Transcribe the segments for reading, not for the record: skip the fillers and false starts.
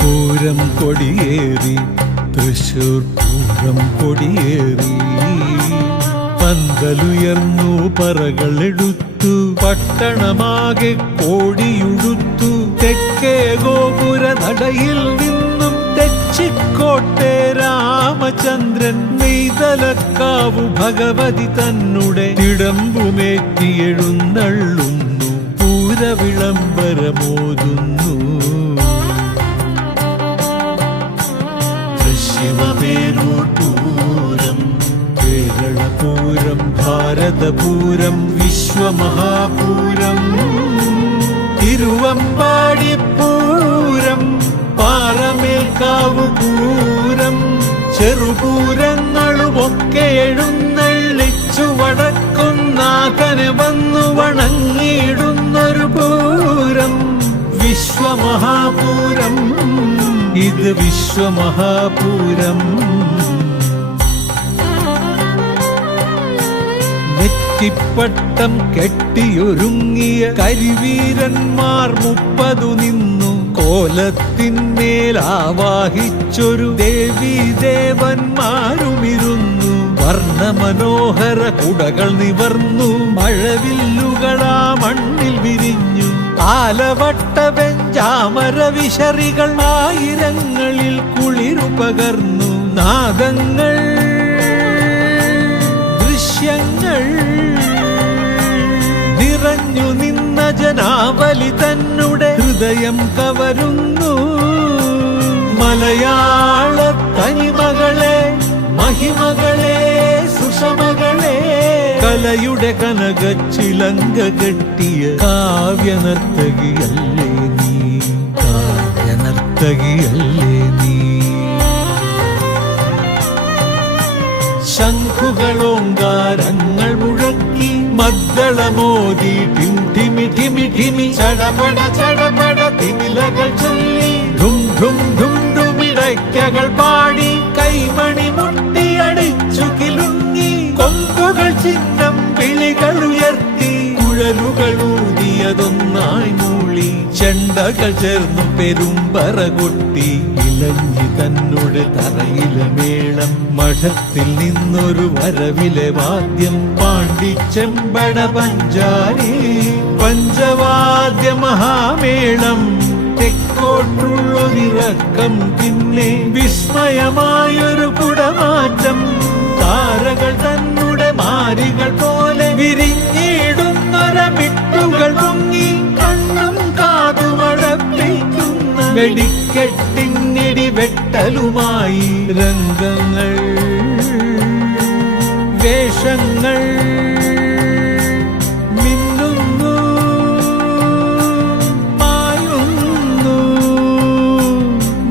പൂരം കൊടിയേറി തൃശൂർ പൂരം കൊടിയേറി പന്തലുയർന്നു പറകളെടുത്തു പട്ടണമാകെ കോടിയുടുത്തു തെക്കേ ഗോപുര നടയിൽ നിന്നും തെച്ചിക്കോട്ടെ രാമചന്ദ്രൻ നെയ്തലക്കാവു ഭഗവതി തന്നെ തിടമ്പുമേറ്റി എഴുന്നള്ളുന്നു പൂരവിളംബരമോതുന്നു ശിവപേരൂർ പൂരം കേരളപൂരം ഭാരതപൂരം വിശ്വമഹാപൂരം തിരുവമ്പാടിപ്പൂരം പാറമേൽക്കാവ് പൂരം ചെറുപൂരങ്ങളുമൊക്കെ എഴുന്നള്ളിച്ചു വടക്കുന്നാഥനെ വന്നു വണങ്ങിയിടുന്നൊരു പൂരം വിശ്വമഹാപൂരം ഇത് വിശ്വമഹാപൂരം നെറ്റിപ്പട്ടം കെട്ടിയൊരുങ്ങിയ കരിവീരന്മാർ 30 നിന്നു കോലത്തിന്മേൽ ആവാഹിച്ചൊരു ദേവീദേവന്മാരുമിരുന്നു വർണ്ണമനോഹര കുടകൾ നിവർന്നു മഴവില്ലുകളാ മണ്ണിൽ വിരിഞ്ഞു ആലവട്ട വെഞ്ചാമര വിശറികൾ ആയിരങ്ങളിൽ കുളിരുപകർന്നു നാദങ്ങൾ ദൃശ്യങ്ങൾ നിറഞ്ഞു നിന്ന ജനാവലി തന്നെ ഹൃദയം കവരുന്നു മലയാള തനിമകളെ മഹിമകളെ സുഷമകളെ കലയുടെ കനകച്ചിലങ്ക കെട്ടിയ കാവ്യനർത്തകിയല്ലേ നീ കാവ്യനർത്തകിയല്ലേ നീ ശംഖുകളോങ്കാരങ്ങൾ മുഴക്കി മദ്ദളമോദി ഠിമി ഠിമി ഠിമി ചടപട ചടപട തിമിലകൾ ചൊല്ലി ധും ധും ധും ധുമിടയ്ക്കകൾ പാടി കൈമണി മുട്ടിയടിച്ചു കിലുങ്ങി കൊമ്പുകൾ ചിഹ്നം വിളികൾ ഉയർത്തി കുഴലുകൾ ഊതിയതൊന്നായി മൂളി ചെണ്ടകൾ ചേർന്നു പെരുമ്പറ കൊട്ടി ഇലഞ്ഞി തന്നെ തറയിലെ മേളം മഠത്തിൽ നിന്നൊരു വരവിലെ വാദ്യം പാണ്ടിച്ചെമ്പട പഞ്ചാരി പഞ്ചവാദ്യ മഹാമേളം തെക്കോട്ടുള്ളൊരിറക്കം പിന്നെ വിസ്മയമായൊരു കുടമാറ്റം താരകൾ തന്നെ മാരികൾ പോലെ വിരിഞ്ഞിടുന്നൊരമിട്ടുകൾ പൊങ്ങി കണ്ണും കാതുമടപ്പിക്കുന്ന വെടിക്കെട്ടിന്നിടി വെട്ടലുമായി രംഗങ്ങൾ വേഷങ്ങൾ മിന്നുന്നു മായുന്നു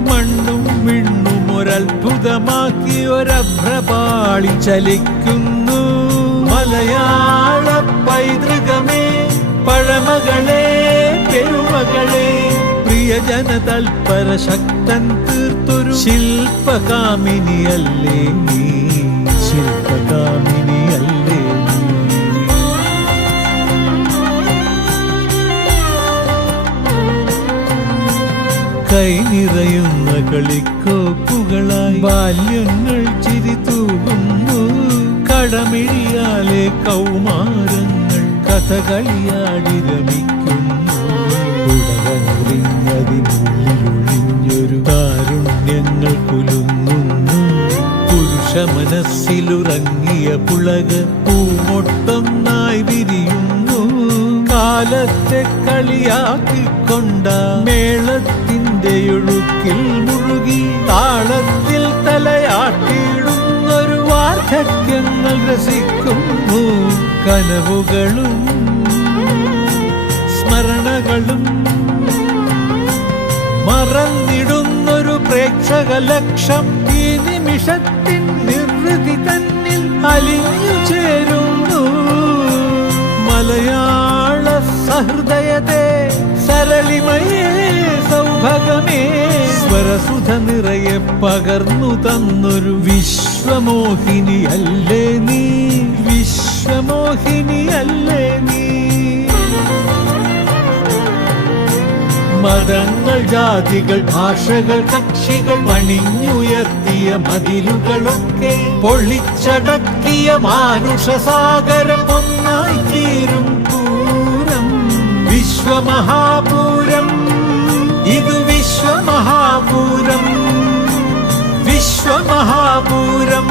മണ്ണും വിണ്ണും ഒരത്ഭുതമാക്കി ഒരഭ്രപാളി ചലിക്കുന്നു മലയാള പൈതൃകമേ പഴമകളെ പെരുമകളെ പ്രിയജന തൽപര ശക്തൻ തീർത്തൊരു ശില്പകാമിനിയല്ലേ നീ ശില്പകാമിനിയല്ലേ നീ കൈ നിറയുന്ന കളിക്കോപ്പുകളായി ബാല്യങ്ങൾ ചിരി തൂകുന്നു കടമിഴിയാലെ കൗമാരങ്ങൾ കഥകളിയാടി രമിക്കുന്നു ഉടകറിഞ്ഞതിനുള്ളിലൊഴിഞ്ഞൊരു കാരുണ്യങ്ങൾ കുലുങ്ങുന്നു പുരുഷ മനസ്സിലുറങ്ങിയ പുളക പൂമൊട്ടൊന്നായി വിരിയുന്നു കാലത്തെ കളിയാക്കിക്കൊണ്ട മേളത്തിന്റെ ഒഴുക്കിൽ മുഴുകി താളത്തിൽ തലയാട്ടിയിടുന്നൊരു വാർദ്ധക്യങ്ങൾ രസിക്കുന്നു കനവുകളും സ്മരണകളും മറന്നിടുന്നൊരു പ്രേക്ഷക ലക്ഷം ഈ നിമിഷത്തിൻ നിർവൃതി തന്നിൽ അലിഞ്ഞു ചേരുന്നു മലയാള സഹൃദയത്തെ സരളിമയേ സൗഭഗമേ സ്വരസുധ നിറയെ പകർന്നു തന്നൊരു വിശ്വമോഹിനിയല്ലേ നീ വിശ്വമോഹിനിയല്ലേ നീ മതങ്ങൾ, ജാതികൾ, ഭാഷകൾ, കക്ഷികൾ പണിഞ്ഞുയർത്തിയ മതിലുകളൊക്കെ പൊളിച്ചടക്കിയ മാനുഷസാഗരം ഒന്നായി തീരും പൂരം. വിശ്വമഹാപൂരം, ഇത് വിശ്വമഹാപൂരം, വിശ്വമഹാപൂരം.